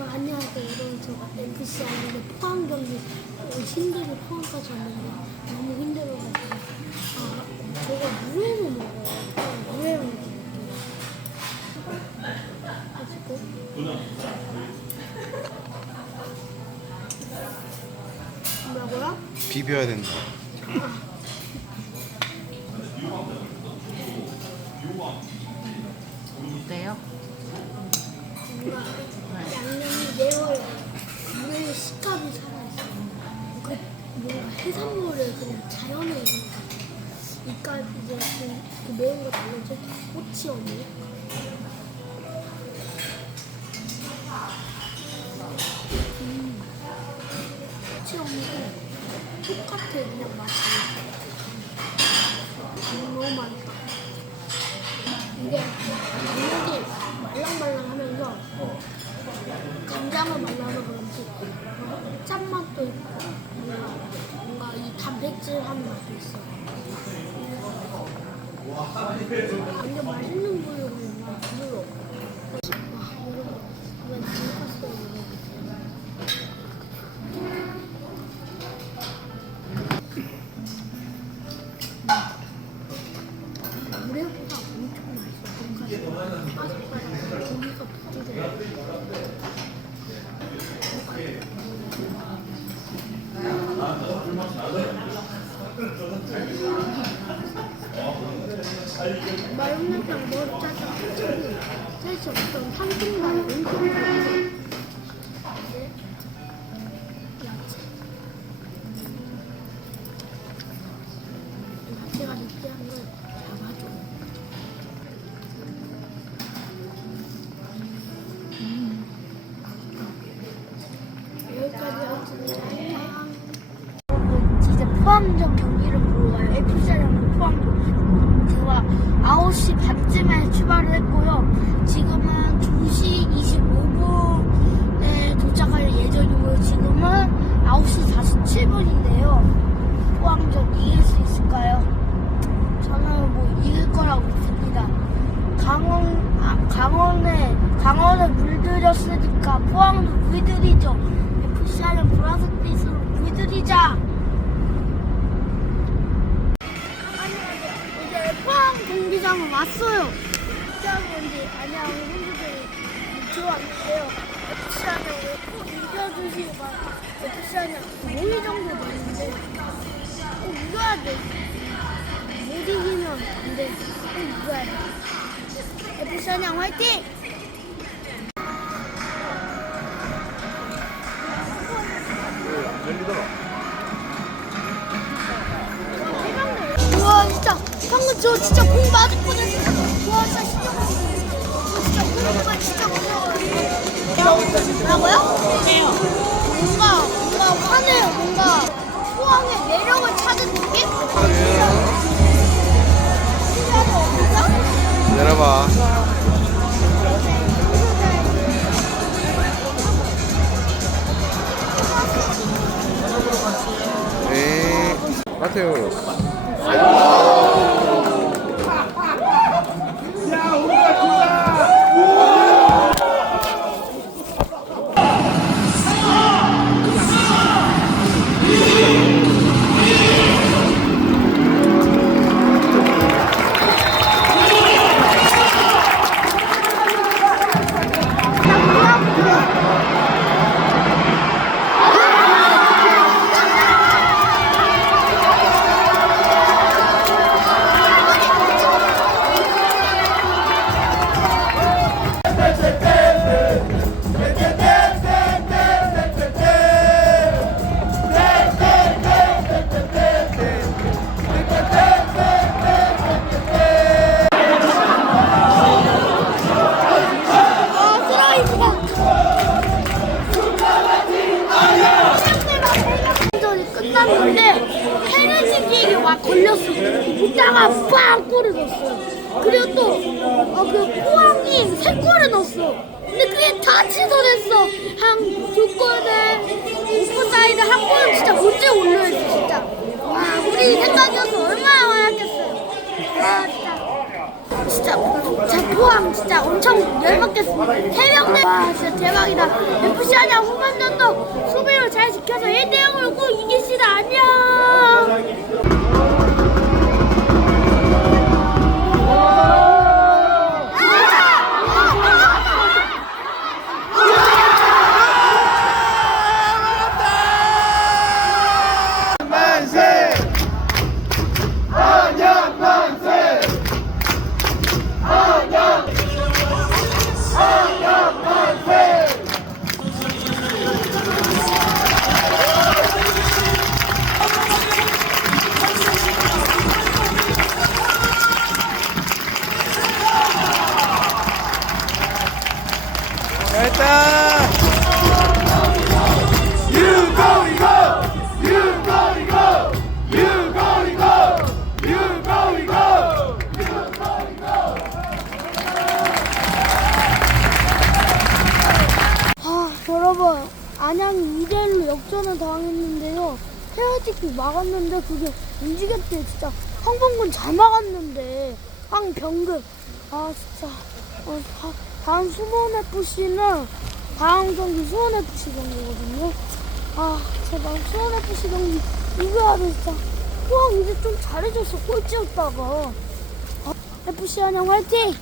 저 안녕하세요. 여러분 저 MC 아닌데 포항 경기 신들이 포항까지 왔는데 너무 힘들어가지고 아 제가 물회를 먹어요. 물회를 먹어요. 맛있고 뭐라고요? 비벼야 된다. 어 이까 이제 그, 그 매운 거 달라져 꼬치 언니. 음, 꼬치 언니도 똑같아 그냥 맛이. 음, 너무 맛있다. 이게 물이 말랑말랑하면서 간장은 말라서 그런지 어, 짠맛도 있고 뭔가, 뭔가 이 단백질 한 맛도 있어. 근데 맛있는 부위는 난 별로. 와, 여러분, 이건 돈까스 먹어볼게요. 물회보다 엄청 맛있어. 돈까스. 바삭바삭 고기가 부드러워. 마요네즈랑 머리 짜장 한쪽이 셀수 없던 삼중간 왼쪽 야채 야채가 느끼한 걸 잡아줘 여기까지 하겠습니다 진짜 포항전 경기를 보러 가요 FC랑 포항전 제가 9시 출발을 했고요 지금은 2시 25분에 도착할 예정이고요 지금은 9시 47분인데요 포항전 이길 수 있을까요? 저는 뭐 이길 거라고 믿습니다 강원, 아, 강원에, 강원에 물들였으니까 포항도 물들이죠. FC하는 보라색빛으로 물들이자. 포 항 경기장을 왔어요. 시작한지 안녕 선수들이 들어왔는데요. FC하는 꼭 이겨주시고 FC하는 5위 정도 되는데 꼭 이겨야 돼. 못 이기면 안 돼. 꼭 이겨야 돼. FC 한양 화이팅! 우와 진짜 방금 저 진짜 공 맞을 뻔했어. 와 진짜 이네. 진짜 무서워요. 뭐라고요? 뭔가 뭔가 화내요. 뭔가 포항의 매력을 찾은 느낌? 없어? 내려봐. 네. 마테오. 이따가 빵 골을 넣었어. 그리고 또 어 그 포항이 세 골을 넣었어. 근데 그게 다 취소됐어. 한 두 골을 오프사이드 한 골은 진짜 문제 올려야지 진짜. 와 우리 생각이어서 얼마나 화났겠어요. 아 진짜. 진짜 제 포항 진짜 엄청 열받겠습니다. 해병대 와 진짜 대박이다. FC 한양 후반전도 수비를 잘 지켜서 1대 0으로 꼭 이깁시다. 안녕. 2대1로 역전을 당했는데요. 헤어지기 막았는데 그게 움직였대 진짜 황봉군 잘 막았는데 황병급 아 진짜 어, 다, 다음 수원 FC는 다음 경기 수원 FC 경기거든요. 아 제발 수원 FC 경기 이겨야 돼 진짜. 포항 이제 좀 잘해줬어 꼴찌였다가 아, FC 안녕 화이팅!